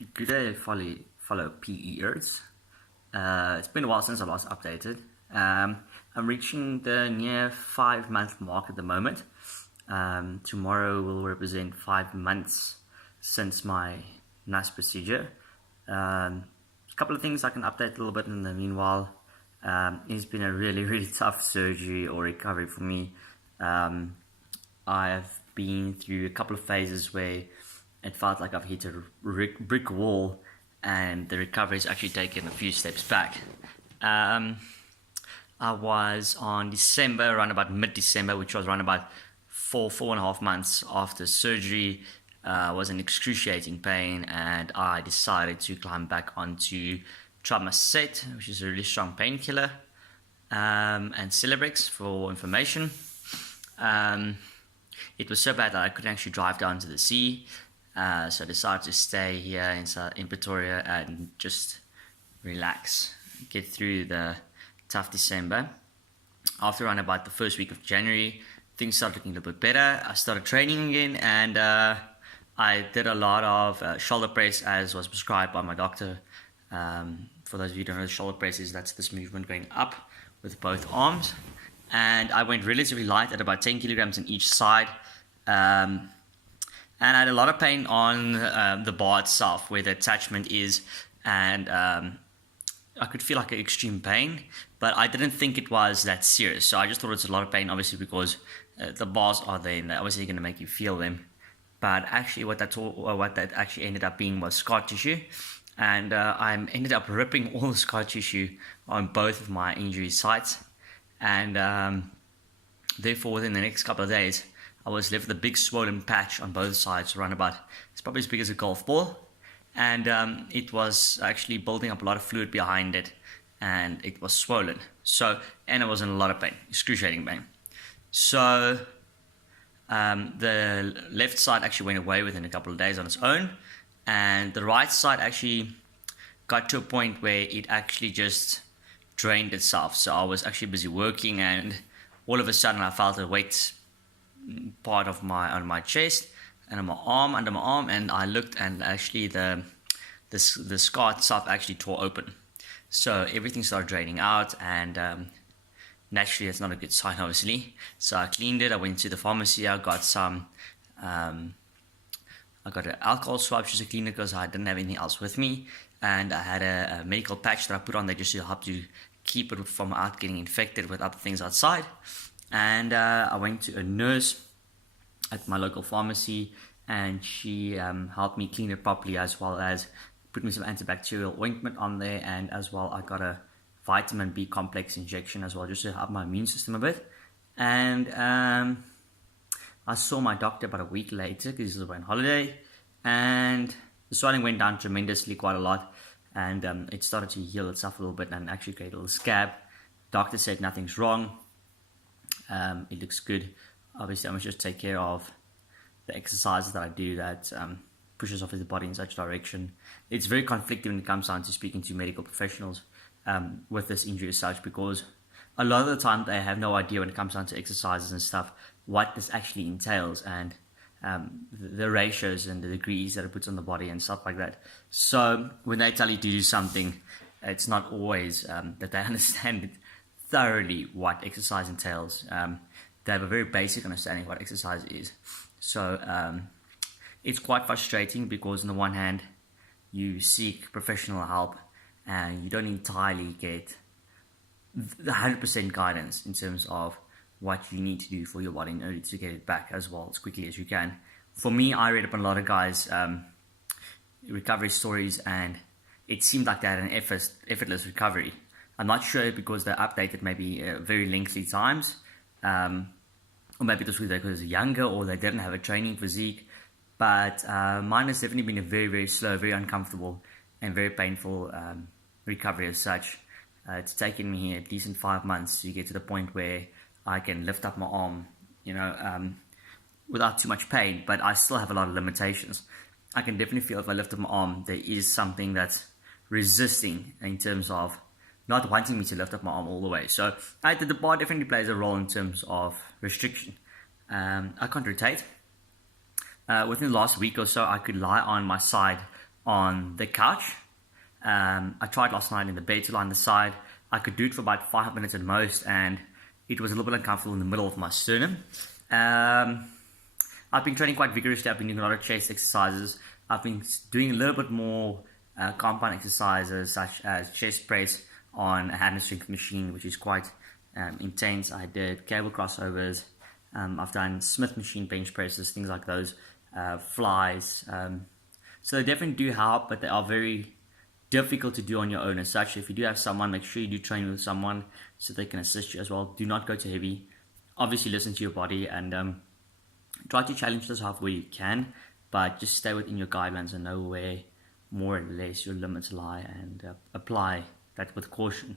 Good day, follow PEers. It's been a while since I last updated. I'm reaching the near 5 month mark at the moment. Tomorrow will represent 5 months since my Nuss procedure. A couple of things I can update a little bit in the meanwhile. It's been a really tough surgery or recovery for me. I've been through a couple of phases where it felt like I've hit a brick wall and the recovery's actually taken a few steps back. I was on December, around about mid-December, which was around about four and a half months after surgery. Was in excruciating pain, and I decided to climb back onto Tramadol, which is a really strong painkiller, and Celebrex for information. It was so bad that I couldn't actually drive down to the sea. So I decided to stay here in Pretoria and just relax, get through the tough December. After around about the first week of January, things started looking a little bit better. I started training again, and I did a lot of shoulder press as was prescribed by my doctor. For those of you who don't know, the shoulder press is that's this movement going up with both arms. And I went relatively light at about 10 kilograms on each side. And I had a lot of pain on the bar itself, where the attachment is, and I could feel like extreme pain, but I didn't think it was that serious. So I just thought it was a lot of pain, obviously, because the bars are there, and they're obviously going to make you feel them. But actually, what that actually ended up being was scar tissue, and I ended up ripping all the scar tissue on both of my injury sites, and therefore, within the next couple of days, I was left with a big swollen patch on both sides, around about, it's probably as big as a golf ball, and it was actually building up a lot of fluid behind it, and it was swollen. And I was in a lot of pain, excruciating pain. So the left side actually went away within a couple of days on its own, and the right side actually got to a point where it actually just drained itself. So I was actually busy working, and all of a sudden I felt a weight part of on my chest and on my arm, under my arm, and I looked, and actually the scar itself actually tore open. So everything started draining out, and naturally that's not a good sign, obviously. So I cleaned it. I went to the pharmacy. I got some I got an alcohol swab just to clean it because I didn't have anything else with me, and I had a medical patch that I put on there just to help to keep it from getting infected with other things outside. And I went to a nurse at my local pharmacy, and she helped me clean it properly, as well as put me some antibacterial ointment on there, and as well I got a vitamin B complex injection as well, just to help my immune system a bit. And I saw my doctor about a week later because I was on holiday, and the swelling went down tremendously, quite a lot, and it started to heal itself a little bit and actually create a little scab. Doctor said nothing's wrong. It looks good. Obviously, I must just take care of the exercises that I do that pushes off the body in such direction. It's very conflicting when it comes down to speaking to medical professionals with this injury as such, because a lot of the time they have no idea when it comes down to exercises and stuff what this actually entails, and the ratios and the degrees that it puts on the body and stuff like that. So when they tell you to do something, it's not always that they understand it thoroughly what exercise entails. They have a very basic understanding of what exercise is. So it's quite frustrating because on the one hand you seek professional help and you don't entirely get the 100% guidance in terms of what you need to do for your body in order to get it back as well as quickly as you can. For me, I read up on a lot of guys' recovery stories, and it seemed like they had an effortless recovery. I'm not sure because they updated maybe very lengthy times, or maybe it was because they were younger or they didn't have a training physique. But mine has definitely been a very slow, very uncomfortable, and very painful recovery as such. It's taken me at least 5 months to get to the point where I can lift up my arm, without too much pain, but I still have a lot of limitations. I can definitely feel if I lift up my arm, there is something that's resisting in terms of not wanting me to lift up my arm all the way. So the bar definitely plays a role in terms of restriction. I can't rotate. Within the last week or so, I could lie on my side on the couch. I tried last night in the bed to lie on the side. I could do it for about 5 minutes at most, and it was a little bit uncomfortable in the middle of my sternum. I've been training quite vigorously. I've been doing a lot of chest exercises. I've been doing a little bit more compound exercises, such as chest press on a hammer strength machine, which is quite intense. I did cable crossovers. I've done Smith machine bench presses, things like those, flies. So they definitely do help, but they are very difficult to do on your own as such. If you do have someone, make sure you do train with someone so they can assist you as well. Do not go too heavy. Obviously listen to your body and try to challenge yourself where you can, but just stay within your guidelines and know where more or less your limits lie, and apply that with caution.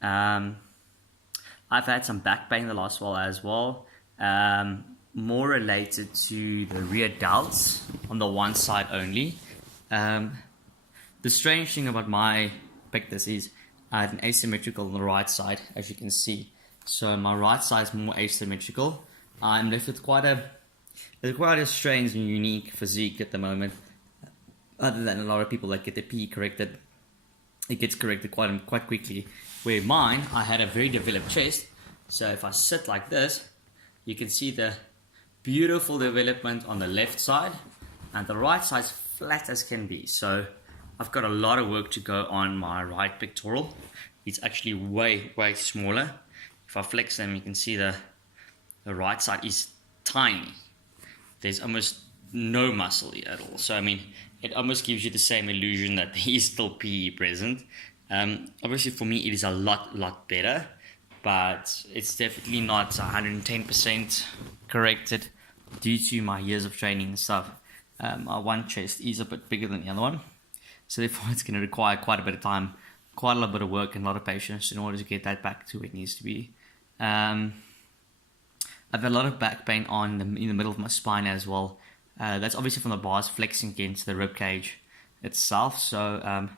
I've had some back pain the last while as well, more related to the rear delts on the one side only. The strange thing about my pectus is I have an asymmetrical on the right side, as you can see. So my right side is more asymmetrical. I'm left with quite a strange and unique physique at the moment. Other than a lot of people that get the PE corrected, it gets corrected quite quickly. Where mine, I had a very developed chest. So if I sit like this, you can see the beautiful development on the left side, and the right side's flat as can be. So I've got a lot of work to go on my right pectoral. It's actually way smaller. If I flex them, you can see the right side is tiny. There's almost no muscle at all. So I mean, it almost gives you the same illusion that there is still PE present. Obviously for me it is a lot better, but it's definitely not 110% corrected due to my years of training and stuff. My one chest is a bit bigger than the other one, so therefore it's going to require quite a bit of time, quite a lot bit of work and a lot of patience in order to get that back to where it needs to be. I've had a lot of back pain in the middle of my spine as well. That's obviously from the bars flexing against the rib cage itself. So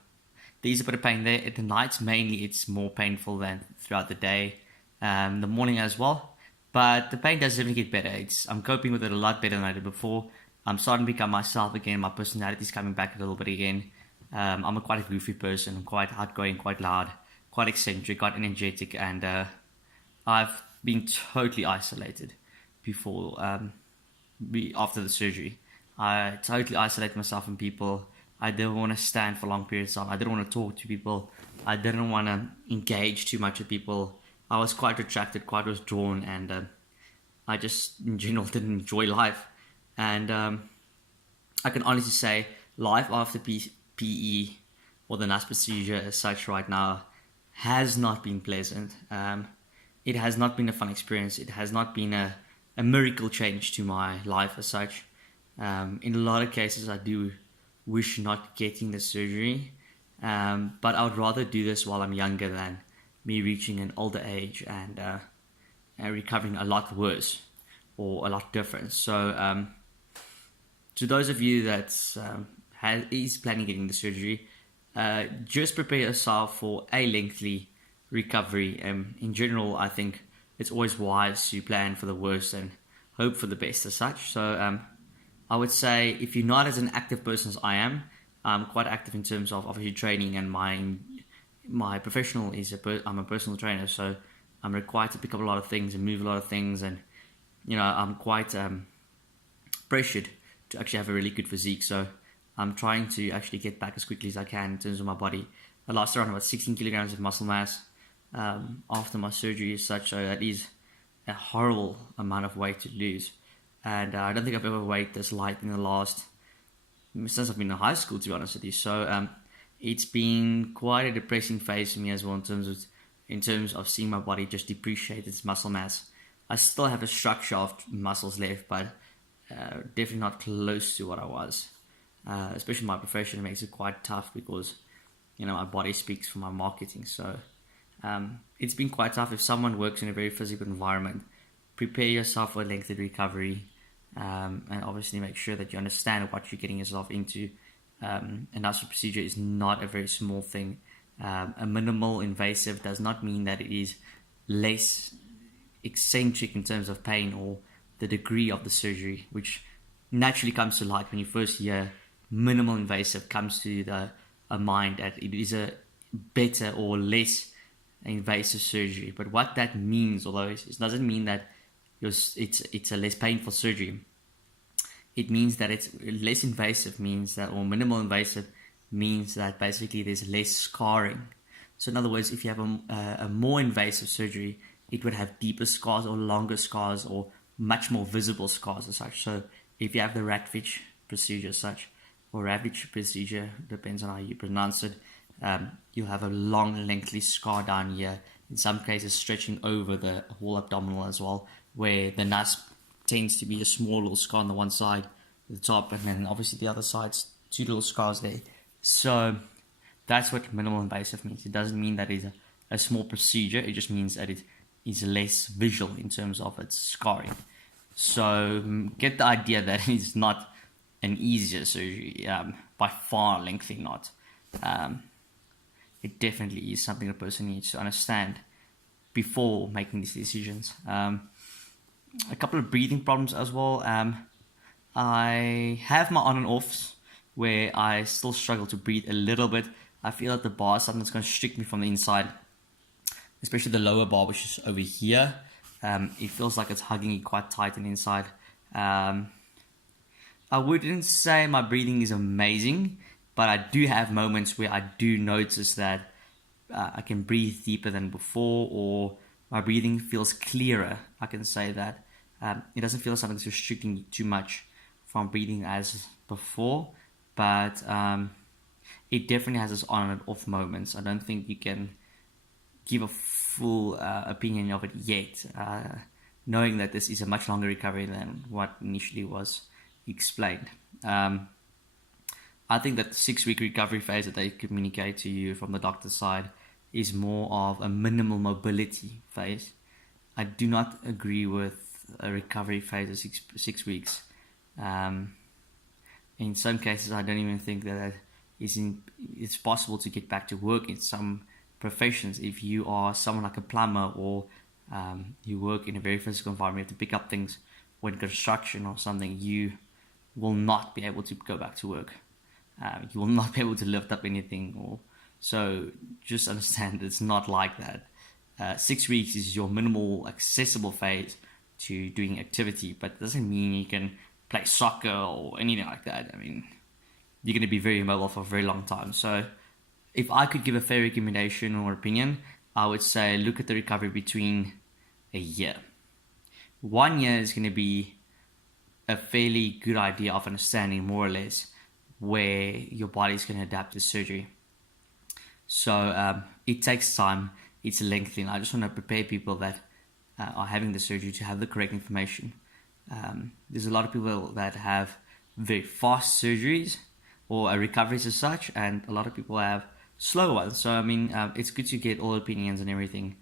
there's a bit of pain there. At the nights mainly it's more painful than throughout the day, the morning as well. But the pain does definitely get better. I'm coping with it a lot better than I did before. I'm starting to become myself again. My personality's coming back a little bit again. I'm quite a goofy person. I'm quite outgoing, quite loud, quite eccentric, quite energetic, and I've been totally isolated before. After the surgery, I totally isolated myself from people. I didn't want to stand for long periods of time. I didn't want to talk to people. I didn't want to engage too much with people. I was quite retracted, quite withdrawn, and I just in general didn't enjoy life. And I can honestly say life after PE or the Nuss procedure as such right now has not been pleasant. It has not been a fun experience. It has not been a miracle change to my life as such. In a lot of cases I do wish not getting the surgery, but I would rather do this while I'm younger than me reaching an older age and recovering a lot worse or a lot different. So to those of you that is planning getting the surgery, just prepare yourself for a lengthy recovery. In general, I think it's always wise to plan for the worst and hope for the best as such. So I would say if you're not as an active person as I am, I'm quite active in terms of obviously training, and my professional is I'm a personal trainer, so I'm required to pick up a lot of things and move a lot of things, and I'm quite pressured to actually have a really good physique. So I'm trying to actually get back as quickly as I can in terms of my body. I lost around about 16 kilograms of muscle mass after my surgery as such, so that is a horrible amount of weight to lose. And I don't think I've ever weighed this light since I've been in high school, to be honest with you. So it's been quite a depressing phase for me as well in terms of seeing my body just depreciate its muscle mass. I still have a structure of muscles left, but definitely not close to what I was. Especially my profession makes it quite tough because my body speaks for my marketing. So it's been quite tough. If someone works in a very physical environment, prepare yourself for a lengthy recovery, and obviously make sure that you understand what you're getting yourself into. An Nuss procedure is not a very small thing. A minimal invasive does not mean that it is less eccentric in terms of pain or the degree of the surgery, which naturally comes to light when you first hear minimal invasive comes to a mind that it is a better or less invasive surgery. But what that means, although it doesn't mean that it's a less painful surgery, it means that it's less invasive means that, or minimal invasive means that basically there's less scarring. So in other words, if you have a more invasive surgery, it would have deeper scars or longer scars or much more visible scars as such. So if you have the Ratfitch procedure as such, or Ravitch procedure, depends on how you pronounce it, you'll have a long lengthy scar down here, in some cases stretching over the whole abdominal as well, where the Nuss tends to be a small little scar on the one side, the top, and then obviously the other side's two little scars there. So that's what minimal invasive means. It doesn't mean that it's a small procedure, it just means that it is less visual in terms of its scarring. So get the idea that it's not an easier surgery, by far lengthy not. It definitely is something a person needs to understand before making these decisions. A couple of breathing problems as well. I have my on and offs where I still struggle to breathe a little bit. I feel like the bar is something that's going to restrict me from the inside, especially the lower bar, which is over here. It feels like it's hugging me quite tight on the inside. I wouldn't say my breathing is amazing, but I do have moments where I do notice that I can breathe deeper than before, or my breathing feels clearer. I can say that. It doesn't feel like something's restricting me too much from breathing as before, but it definitely has its on and off moments. I don't think you can give a full opinion of it yet, knowing that this is a much longer recovery than what initially was explained. I think that the 6-week recovery phase that they communicate to you from the doctor's side is more of a minimal mobility phase. I do not agree with a recovery phase of six weeks. In some cases, I don't even think that it's possible to get back to work in some professions. If you are someone like a plumber, or you work in a very physical environment, you have to pick up things, or in construction or something, you will not be able to go back to work. You will not be able to lift up anything, so just understand it's not like that. 6 weeks is your minimal accessible phase to doing activity, but it doesn't mean you can play soccer or anything like that. I mean, you're going to be very mobile for a very long time. So if I could give a fair recommendation or opinion, I would say look at the recovery between a year. 1 year is going to be a fairly good idea of understanding more or less where your body's going to adapt to surgery. So it takes time, it's lengthy, and I just want to prepare people that are having the surgery to have the correct information. There's a lot of people that have very fast surgeries or recoveries as such, and a lot of people have slow ones. So I mean, it's good to get all opinions and everything.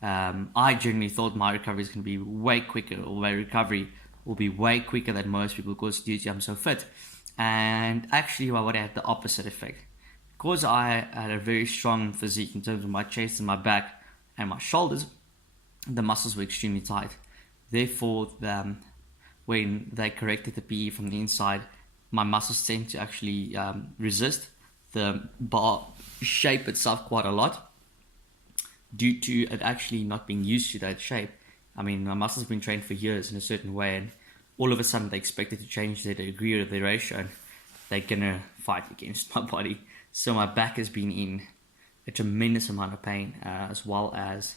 I generally thought my recovery is going to be way quicker, or my recovery will be way quicker than most people, because due to I'm so fit. And actually, I would have the opposite effect. Because I had a very strong physique in terms of my chest and my back and my shoulders, the muscles were extremely tight. Therefore, when they corrected the PE from the inside, my muscles tend to actually resist the bar shape itself quite a lot, due to it actually not being used to that shape. I mean, my muscles have been trained for years in a certain way, and all of a sudden they expected to change their degree or their ratio, and they're gonna fight against my body. So my back has been in a tremendous amount of pain, as well as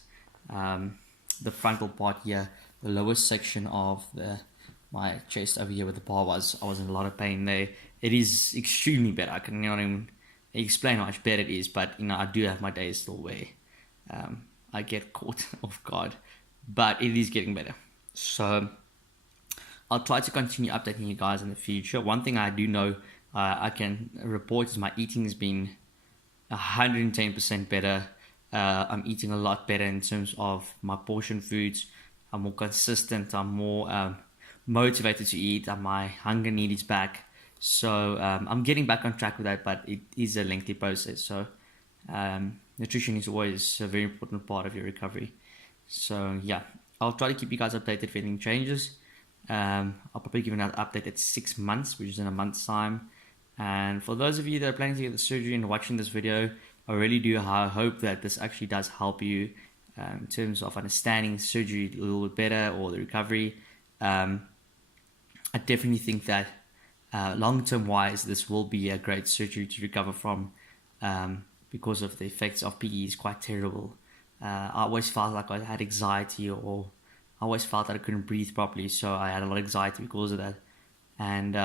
the frontal part here, the lower section of my chest over here where the bar was. I was in a lot of pain there. It is extremely bad. I can not even explain how much better it is, but I do have my days still where I get caught off guard, but it is getting better. So I'll try to continue updating you guys in the future. One thing I do know I can report is my eating has been 110% better. I'm eating a lot better in terms of my portion foods. I'm more consistent. I'm more motivated to eat. My hunger need is back. So I'm getting back on track with that, but it is a lengthy process. So nutrition is always a very important part of your recovery. So yeah, I'll try to keep you guys updated if anything changes. I'll probably give another update at 6 months, which is in a month's time. And for those of you that are planning to get the surgery and watching this video, I really do hope that this actually does help you in terms of understanding surgery a little bit better, or the recovery. I definitely think that long-term wise, this will be a great surgery to recover from, because of the effects of PE is quite terrible. I always felt like I had anxiety, or I always felt that I couldn't breathe properly, so I had a lot of anxiety because of that. And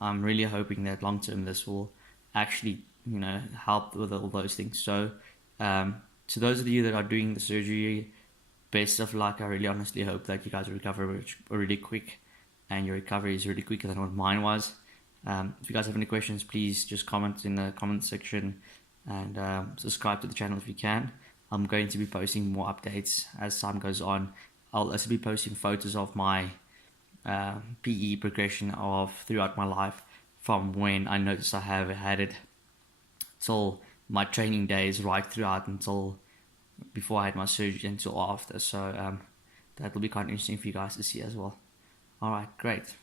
I'm really hoping that long term this will actually, help with all those things. So to those of you that are doing the surgery, best of luck. I really honestly hope that you guys recover really quick, and your recovery is really quicker than what mine was. If you guys have any questions, please just comment in the comment section, and subscribe to the channel if you can. I'm going to be posting more updates as time goes on. I'll also be posting photos of my PE progression throughout my life, from when I noticed I have had it till my training days, right throughout until before I had my surgery until after. So that will be quite interesting for you guys to see as well. Alright, great.